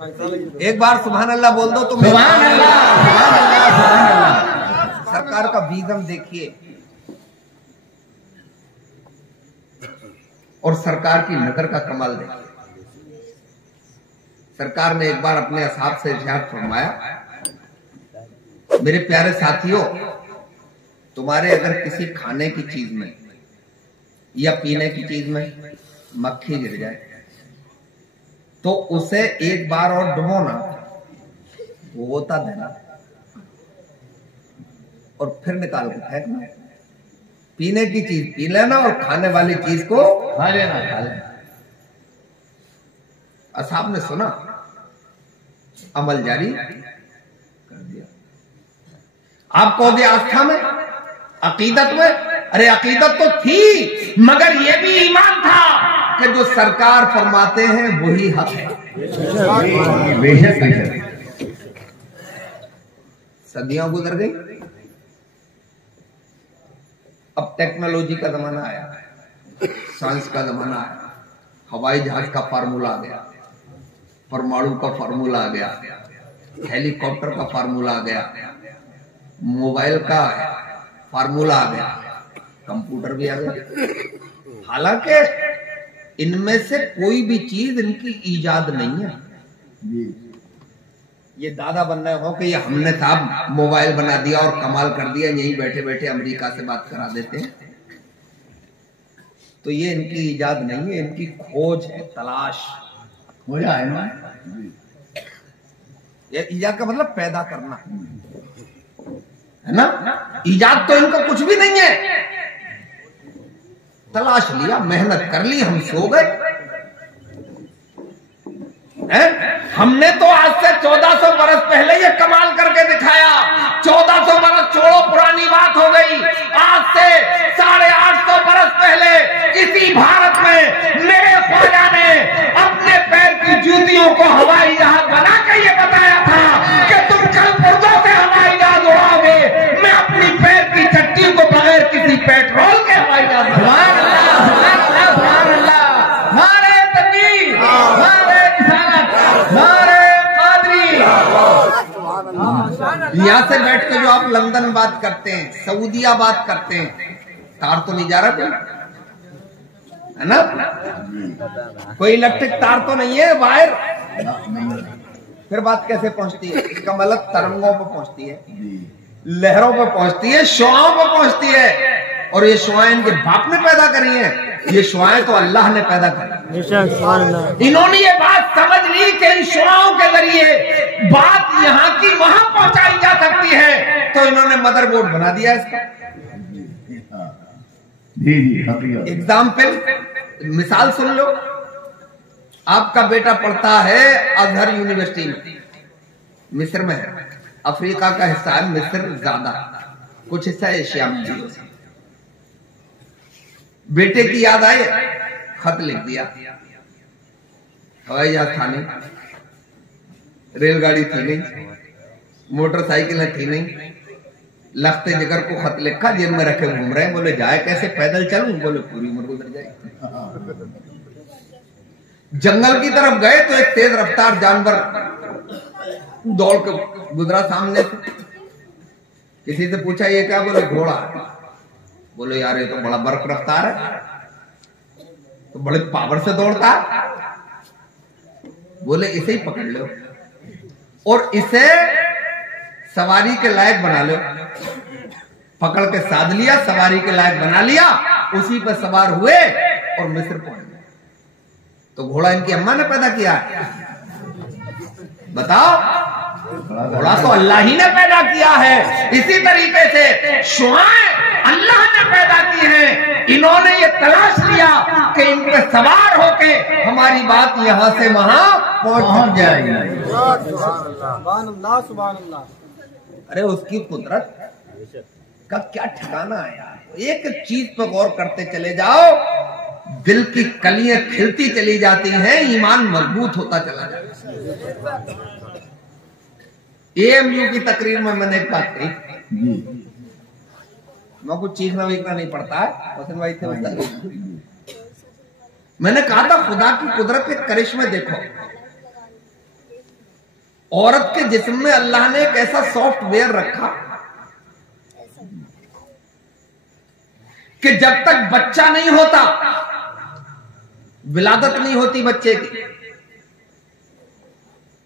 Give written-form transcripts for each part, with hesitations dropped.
एक बार सुभान अल्लाह बोल दो तो सुभान अल्लाह, सुभान अल्लाह, सुभान अल्लाह। सरकार का विजन देखिए और सरकार की नजर का कमाल देखिए। सरकार ने एक बार अपने असहाब से इरशाद फरमाया, मेरे प्यारे साथियों, तुम्हारे अगर किसी खाने की चीज में या पीने की चीज में मक्खी गिर जाए तो उसे एक बार और डुबोना, वो होता देना और फिर निकाल के फेंकना। पीने की चीज पी लेना और खाने वाली चीज को खा लेना। असहाब ने सुना, अमल जारी कर दिया। आप कहोगे आस्था में, अकीदत में? अरे अकीदत तो थी, मगर ये भी ईमान था कि जो सरकार फरमाते हैं वही हक है। बेशक बेशक। सदियां गुजर गई, अब टेक्नोलॉजी का जमाना आया, साइंस का जमाना आया, हवाई जहाज का फार्मूला आ गया, परमाणु का फार्मूला आ गया, हेलीकॉप्टर का फार्मूला आ गया, मोबाइल का फार्मूला आ गया, कंप्यूटर भी आ गया। हालांकि इनमें से कोई भी चीज इनकी ईजाद नहीं है। ये दादा बन रहे हो कि ये हमने साहब मोबाइल बना दिया और कमाल कर दिया, यहीं बैठे बैठे अमेरिका से बात करा देते हैं, तो ये इनकी ईजाद नहीं है, इनकी खोज है, तलाश हो जाए ना। ये ईजाद का मतलब पैदा करना है ना। ईजाद तो इनका कुछ भी नहीं है, तलाश लिया, मेहनत कर ली, हम सो गए। हमने तो आज से 1400 बरस पहले ये कमाल करके दिखाया। 1400 बरस छोड़ो, पुरानी बात हो गई। आज से 850 बरस पहले इसी भारत में मेरे ख्वाजा ने अपने पैर की जूतियों को हवाई जहाज बना के ये बताया था कि तुम कल मुर्दों से हवाई जहाज उड़ाओगे, मैं अपनी पैर की चट्टी को बगैर किसी पेट्रोल के हवाई जहाज। सुभान अल्लाह, सुभान अल्लाह, सुभान अल्लाह। नारे तकबीर, नारे रिसालत, नारे कादरी। यहां से बैठ के जो आप लंदन बात करते हैं, सऊदिया बात करते हैं, तार तो नहीं जा रहा कोई, है ना? कोई इलेक्ट्रिक तार तो नहीं है, वायर। फिर बात कैसे पहुंचती है? इसका मतलब तरंगों पर पहुंचती है, लहरों पर पहुंचती है, शुआओं पर पहुंचती है। और ये शुआएं इनके बाप ने पैदा करी हैं, ये शुआएं तो अल्लाह ने पैदा करी। इन्होंने ये बात समझ ली कि इन शुआओं के जरिए बात यहाँ की वहां पहुंचाई जा सकती है, तो इन्होंने मदरबोर्ड बना दिया इसका। एग्जाम्पल, मिसाल सुन लो। आपका बेटा पढ़ता है अजहर यूनिवर्सिटी में, मिस्र में है, अफ्रीका का हिस्सा है मिस्र, ज्यादा कुछ हिस्सा एशिया में। बेटे की याद आई, खत लिख दिया। हवाई जहाज था नहीं, रेलगाड़ी थी नहीं, मोटरसाइकिलें थी नहीं, लखते जिगर को खत लिखा, जेब में रखे घूम रहे हैं। बोले जाए कैसे, पैदल चलूं? बोले पूरी उम्र गुजर जाएगी। जंगल की तरफ गए तो एक तेज रफ्तार जानवर दौड़ के गुजरा सामने से। किसी से पूछा ये क्या? बोले घोड़ा। बोले यार ये तो बड़ा बर्फ रफ्तार है, तो बड़े पावर से दौड़ता है। बोले इसे ही पकड़ लो और इसे सवारी के लायक बना लो। पकड़ के साध लिया, सवारी के लायक बना लिया, उसी पर सवार हुए और मिस्र पहुंच गए। तो घोड़ा इनकी अम्मा ने पैदा किया है? बताओ, घोड़ा तो अल्लाह ही ने पैदा किया है। इसी तरीके से शुआएं अल्लाह ने पैदा की है। इन्होंने ये तलाश लिया कि इन पे सवार होके हमारी बात यहां से वहां पहुंच जाएगी। अरे उसकी कुदरत का क्या ठिकाना है यार। एक चीज पर गौर करते चले जाओ, दिल की कलियां खिलती चली जाती हैं, ईमान मजबूत होता चला जाता है। एएमयू की तकरीर में मैंने एक बात कही, मैं कुछ चीखना वीखना नहीं पड़ता है, वसन भाई थे। मैंने कहा था खुदा की कुदरत के करिश्मे देखो। औरत के जिस्म में अल्लाह ने एक ऐसा सॉफ्टवेयर रखा कि जब तक बच्चा नहीं होता, विलादत नहीं होती बच्चे की,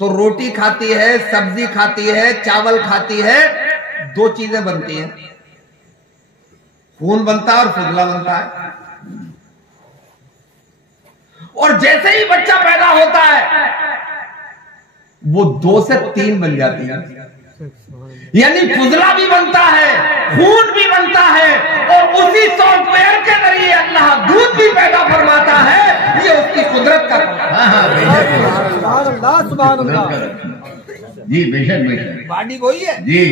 तो रोटी खाती है, सब्जी खाती है, चावल खाती है, दो चीजें बनती हैं, खून बनता है और फुजला बनता है। और जैसे ही बच्चा पैदा होता है वो 2 से 3 बन जाती है, यानी फुजला भी बनता है, खून भी बनता है, और उसी सॉफ्टवेयर के जरिए अल्लाह दूध भी पैदा फरमाता है। ये उसकी कुदरत का जी, बेशक बेशक, बॉडी वही है जी,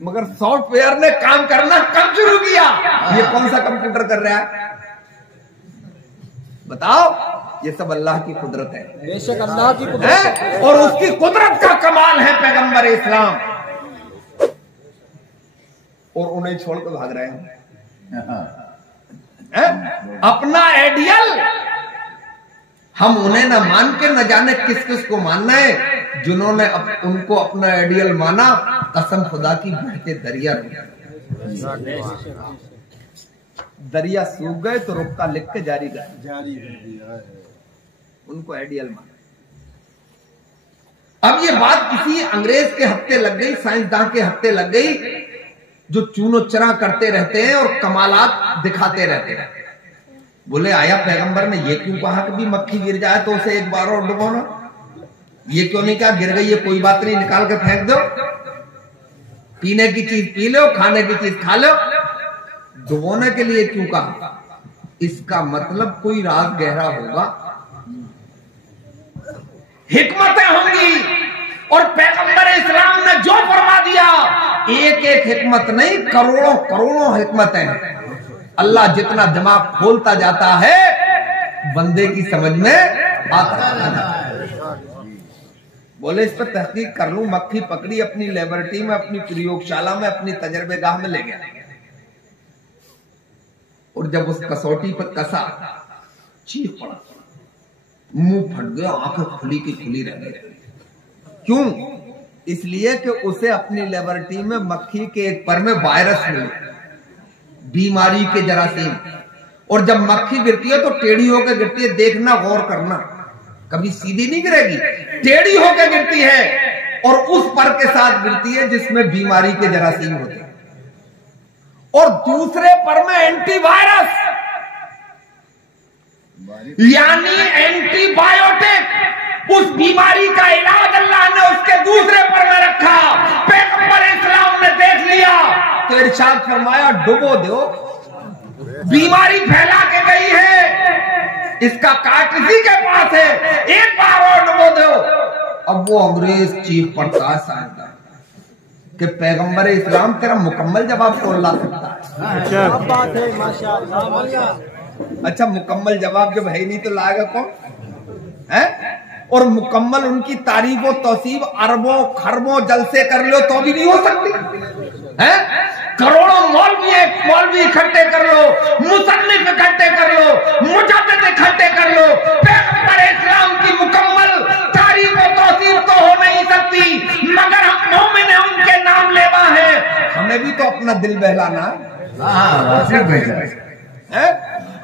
मगर सॉफ्टवेयर ने काम करना कब शुरू किया? ये कौन सा कंप्यूटर कर रहा है बताओ? ये सब अल्लाह की कुदरत है, बेशक अल्लाह की कुदरत है। और उसकी कुदरत का कमाल है पैगंबर इस्लाम, और उन्हें छोड़ कर भाग रहे हैं अपना आइडियल। हम उन्हें ना मान के न जाने किस किस को मानना है, जिन्होंने उनको अपना आइडियल माना, कसम खुदा की बहते दरिया रुक गए। दरिया सूख गए तो रुकता लिख के जारी कर दिया, उनको आइडियल माना। अब ये बात किसी अंग्रेज के हत्थे लग गई, साइंसदान के हत्थे लग गई, जो चूनो चरा करते रहते हैं और कमालात दिखाते रहते हैं। बोले आया पैगंबर ने ये क्यों कहा कि भी मक्खी गिर जाए तो उसे एक बार और डुबोना? ये क्यों नहीं कहा गिर गई है कोई बात नहीं, निकाल के फेंक दो, पीने की चीज पी लो, खाने की चीज खा लो? डुबोने के लिए क्यों कहा? इसका मतलब कोई राज गहरा होगा, हिकमतें होंगी। और पैगंबर इस्लाम ने जो फरमा दिया, एक एक हिकमत नहीं, करोड़ों करोड़ों हिकमतें हैं। अल्लाह जितना दिमाग खोलता जाता है बंदे की समझ में आता है। बोले इस पर तहकीक कर लूं, मक्खी पकड़ी अपनी लेबोरेटरी में, अपनी प्रयोगशाला में, अपनी तजर्बेगाह में ले गया, और जब उस कसौटी पर कसा, चीख पड़ा, मुंह फट गया, आंखें खुली की खुली रह गई। क्यों? इसलिए कि उसे अपनी लेबोरेटरी में मक्खी के एक पर में वायरस मिले, बीमारी के जरासीम, और जब मक्खी गिरती है तो टेढ़ी होकर गिरती है, देखना गौर करना, कभी सीधी नहीं गिरेगी, टेढ़ी होकर गिरती है, और उस पर के साथ गिरती है जिसमें बीमारी के जरासीम होते हैं, और दूसरे पर में एंटीवायरस यानी एंटीबायोटिक, उस बीमारी का इलाज अल्लाह ने उसके दूसरे पर में रखा। पैगंबर इस्लाम ने देख लिया तो इरशाद फरमाया डुबो दो, बीमारी फैला के गई है, इसका काट इसी के पास है, एक बार और डुबो दो। अब वो अंग्रेज चीख पड़ता है साइंसदान कि पैगंबर इस्लाम तेरा मुकम्मल जवाब तो ला सकता है। क्या बात है, माशाअल्लाह। अच्छा मुकम्मल जवाब जब है नहीं तो लाएगा कौन है? और मुकम्मल उनकी तारीफ और तौसीफ अरबों खरबों जलसे कर लो तो भी नहीं हो सकती है। करोड़ों मौलवी इकट्ठे कर लो, मुसन्निफ इकट्ठे कर लो, मुजद्दिद इकट्ठे कर लो, पैगंबर इस्लाम की मुकम्मल तारीफ और तौसीफ तो हो नहीं सकती, मगर हम मोमिन हैं, उनके नाम लेवा है, हमें भी तो अपना दिल बहलाना है,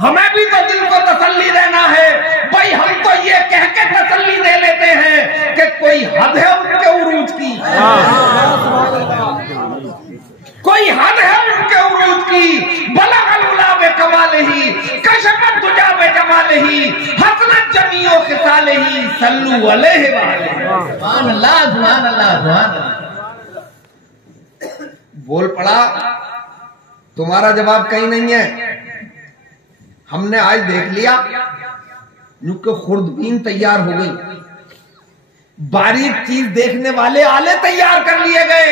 हमें भी तो दिल को तसल्ली देना है। भाई हम तो ये कह के तसल्ली दे लेते हैं कि कोई हद है उनके उरूज की, कोई हद है उनके उरूज की। बलगल उला बे कमालिही, कशफत दुजा बे जमालिही, हसनत जमीओ खिसालिही, सल्लू अलैहि व अलैहि। सुभान अल्लाह, सुभान अल्लाह, सुभान अल्लाह। बोल पड़ा, तुम्हारा जवाब कहीं नहीं है। हमने आज देख लिया यूं खुर्दबीन तैयार हो गई, बारीक चीज देखने वाले आले तैयार कर लिए गए,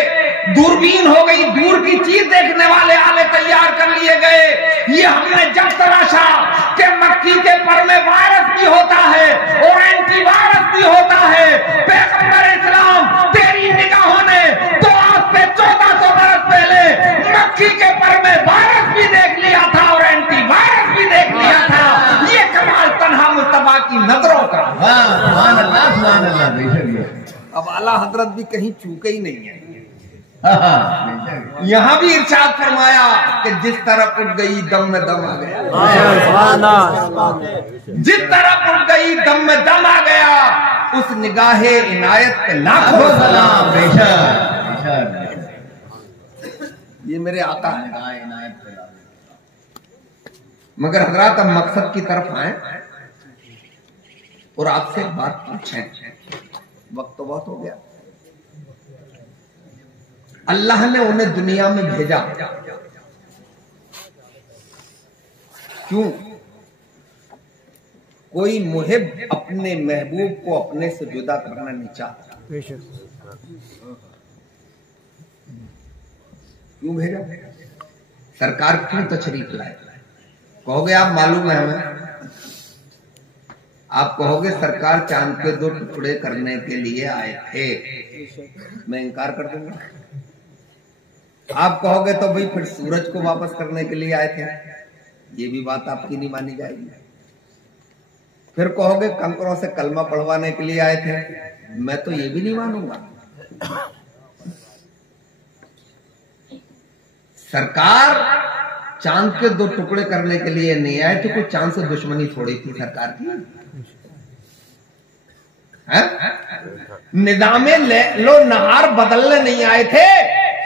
दूरबीन हो गई, दूर की चीज देखने वाले आले तैयार कर लिए गए। ये हमने जब तराशा कि मक्खी के पर में वायरस भी होता है और एंटीवायरस भी होता है। पैगंबर इस्लाम तेरी निगाहों ने तो आज से 1400 बरस पहले मक्खी के पर में वायरस भी देख लिया था और एंटीवायरस भी देख लिया था। ये कमाल तन्हा मुस्तफा की नजरों का। सुभान अल्लाह, सुभान अल्लाह। अब आला हजरत भी कहीं चूके ही नहीं है। यहाँ भी इरशाद फरमाया कि जिस तरफ उठ गई दम में दम आ गया, जिस तरफ उठ गई दम में दम आ गया, उस निगाहे इनायत पे लाखों सलाम। ये मेरे आका है। मगर हजरात अब मकसद की तरफ आए और आपसे एक बात पूछें, वक्त तो बहुत हो गया। अल्लाह ने उन्हें दुनिया में भेजा क्यों? कोई मुहिब अपने महबूब को अपने से जुदा करना नहीं चाहता। क्यों भेजा? सरकार क्यों तशरीफ लाए? कहोगे आप मालूम है हमें। आप कहोगे सरकार चांद के 2 टुकड़े करने के लिए आए थे, मैं इनकार कर दूंगा। आप कहोगे तो भाई फिर सूरज को वापस करने के लिए आए थे, ये भी बात आपकी नहीं मानी जाएगी। फिर कहोगे कंकरों से कलमा पढ़वाने के लिए आए थे, मैं तो ये भी नहीं मानूंगा। सरकार चांद के 2 टुकड़े करने के लिए नहीं आए थे, कोई चांद से दुश्मनी थोड़ी थी सरकार की है? निजामे लो नहार बदलने नहीं आए थे,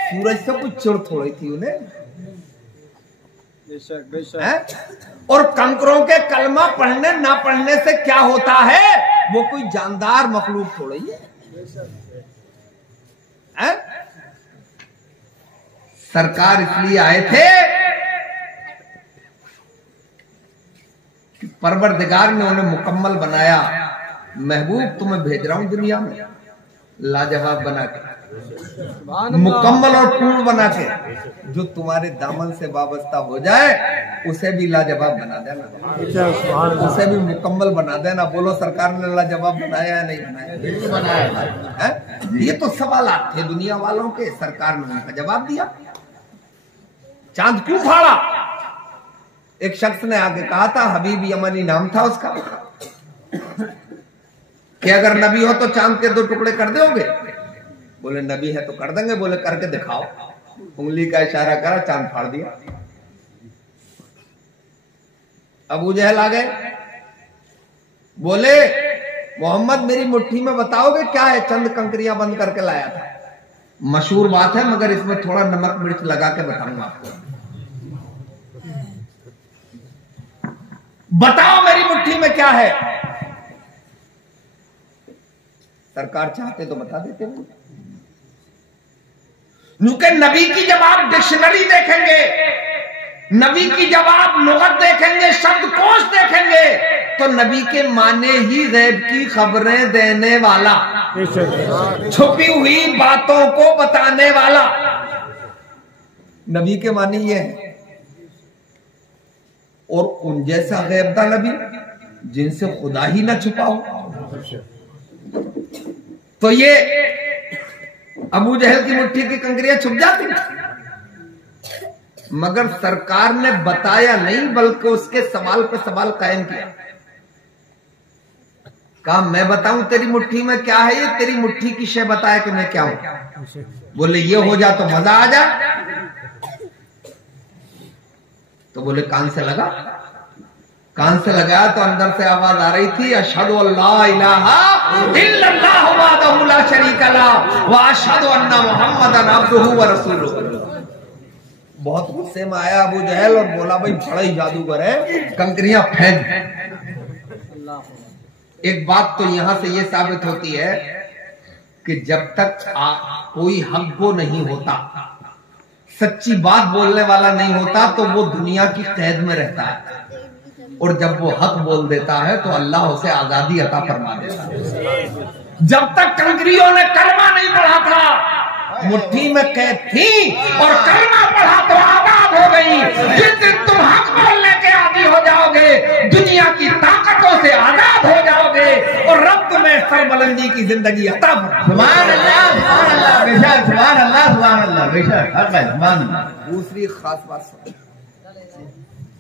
सूरज से कुछ चिड़ थोड़ी थी उन्हें। और कंकरों के कलमा पढ़ने ना पढ़ने से क्या होता है? वो कोई जानदार मखलूक थोड़ी है? सरकार इसलिए आए थे कि परवरदिगार ने उन्हें मुकम्मल बनाया। महबूब तुम्हें भेज रहा हूं दुनिया में लाजवाब बना के, मुकम्मल और पूर्ण बना के। जो तुम्हारे दामन से वाबस्ता हो जाए उसे भी लाजवाब बना देना, उसे भी मुकम्मल बना देना। बोलो सरकार ने लाजवाब बनाया या नहीं बनाया? ये तो सवालात थे दुनिया वालों के, सरकार ने उनका जवाब दिया। चांद क्यों फाड़ा? एक शख्स ने आगे कहा था, हबीब यमनी नाम था उसका, कि अगर नबी हो तो चांद के 2 टुकड़े कर दोगे? बोले नबी है तो कर देंगे। बोले करके दिखाओ। उंगली का इशारा करा, चांद फाड़ दिया। अबू जहल आ गए, बोले मोहम्मद मेरी मुट्ठी में बताओगे क्या है? चंद कंकरियां बंद करके लाया था। मशहूर बात है मगर इसमें थोड़ा नमक मिर्च लगा के बताऊंगा आपको। बताओ मेरी मुट्ठी में क्या है? सरकार चाहते तो बता देते हैं। क्योंकि नबी की जब आप डिक्शनरी देखेंगे, नबी की जब आप लुगत देखेंगे, शब्दकोश देखेंगे, तो नबी के माने ही गैब की खबरें देने वाला, छुपी हुई बातों को बताने वाला। नबी के माने ये है। और उन जैसा गैबदा नबी जिनसे खुदा ही ना छुपा हो। तो ये अबू जहल की मुट्ठी की कंकरियां छुप जाती, मगर सरकार ने बताया नहीं बल्कि उसके सवाल पे सवाल कायम किया। कहा मैं बताऊं तेरी मुट्ठी में क्या है? ये तेरी मुट्ठी की शय बताया कि मैं क्या हूं। बोले ये हो जा तो मजा आ जा। तो बोले कान से लगा। कान से लगाया तो अंदर से आवाज आ रही थी, अशहदु अल्ला इलाहा इल्लल्लाह वहदहु ला शरीका लहु व अशहदु अन्ना मुहम्मदन अब्दुहु व रसूलुहु। बहुत गुस्से में आया अबू जहल और बोला भाई बड़ा ही जादूगर है, कंकरियां फेंक। एक बात तो यहां से यह साबित होती है कि जब तक कोई हक को नहीं होता, सच्ची बात बोलने वाला नहीं होता, तो वो दुनिया की कैद में रहता है। और जब वो हक बोल देता है तो अल्लाह उसे आजादी अता फरमा देता है। जब तक कंकरियों ने कलमा नहीं पढ़ा था, मुट्ठी में कैद थी, और कलमा पढ़ा तो आजाद हो गई। जिस दिन तुम हक बोलने के आदी हो जाओगे, दुनिया की ताकतों से आजाद हो जाओगे, और रब तुम्हें सरबलंदी की जिंदगी अता फरमा। सुभान अल्लाह, सुभान अल्लाह, बेशक सुभान अल्लाह, सुभान अल्लाह, बेशक हर बात सुभान अल्लाह। दूसरी खास बात,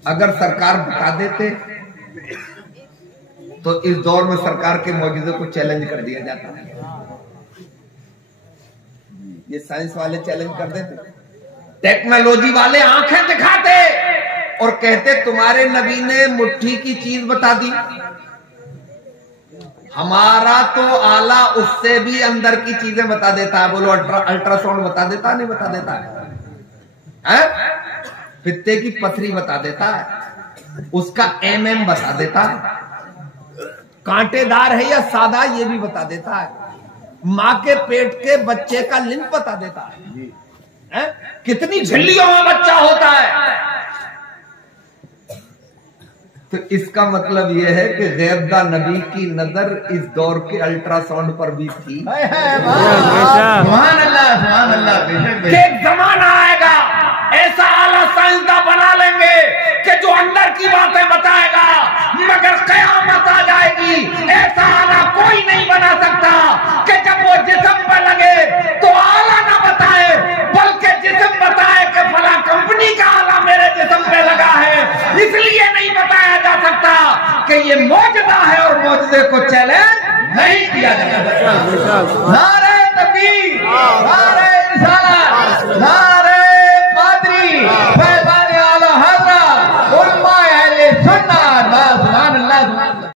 अगर सरकार बता देते तो इस दौर में सरकार के मौजूदे को चैलेंज कर दिया जाता है। ये साइंस वाले चैलेंज कर देते, टेक्नोलॉजी वाले आंखें दिखाते और कहते तुम्हारे नबी ने मुट्ठी की चीज बता दी, हमारा तो आला उससे भी अंदर की चीजें बता देता है। बोलो अल्ट्रासाउंड बता देता, नहीं बता देता है? पित्ते की पथरी बता देता है, उसका एमएम बता देता है, कांटेदार है या सादा ये भी बता देता है, मां के पेट के बच्चे का लिंग बता देता है? कितनी झिल्लियों में बच्चा होता है। तो इसका मतलब यह है कि गैबदा नबी की नजर इस दौर के अल्ट्रासाउंड पर भी थी। सुभान अल्लाह। एक जमाना आएगा ऐसा आला साइंसदा बना लेंगे कि जो अंदर की बातें बताएगा, मगर कयामत आ जाएगी ऐसा आला कोई नहीं बना सकता कि जब वो जिस्म पर लगे तो आला ना बताए, बल्कि जिस्म बताए कि फला कंपनी का आला मेरे जिस्म पे लगा है, इसलिए नहीं बताया जा सकता कि ये मौजूदा है और मौजूदे को चैलेंज नहीं किया जा सकता। नारे तकबीर, नारे रिसालत,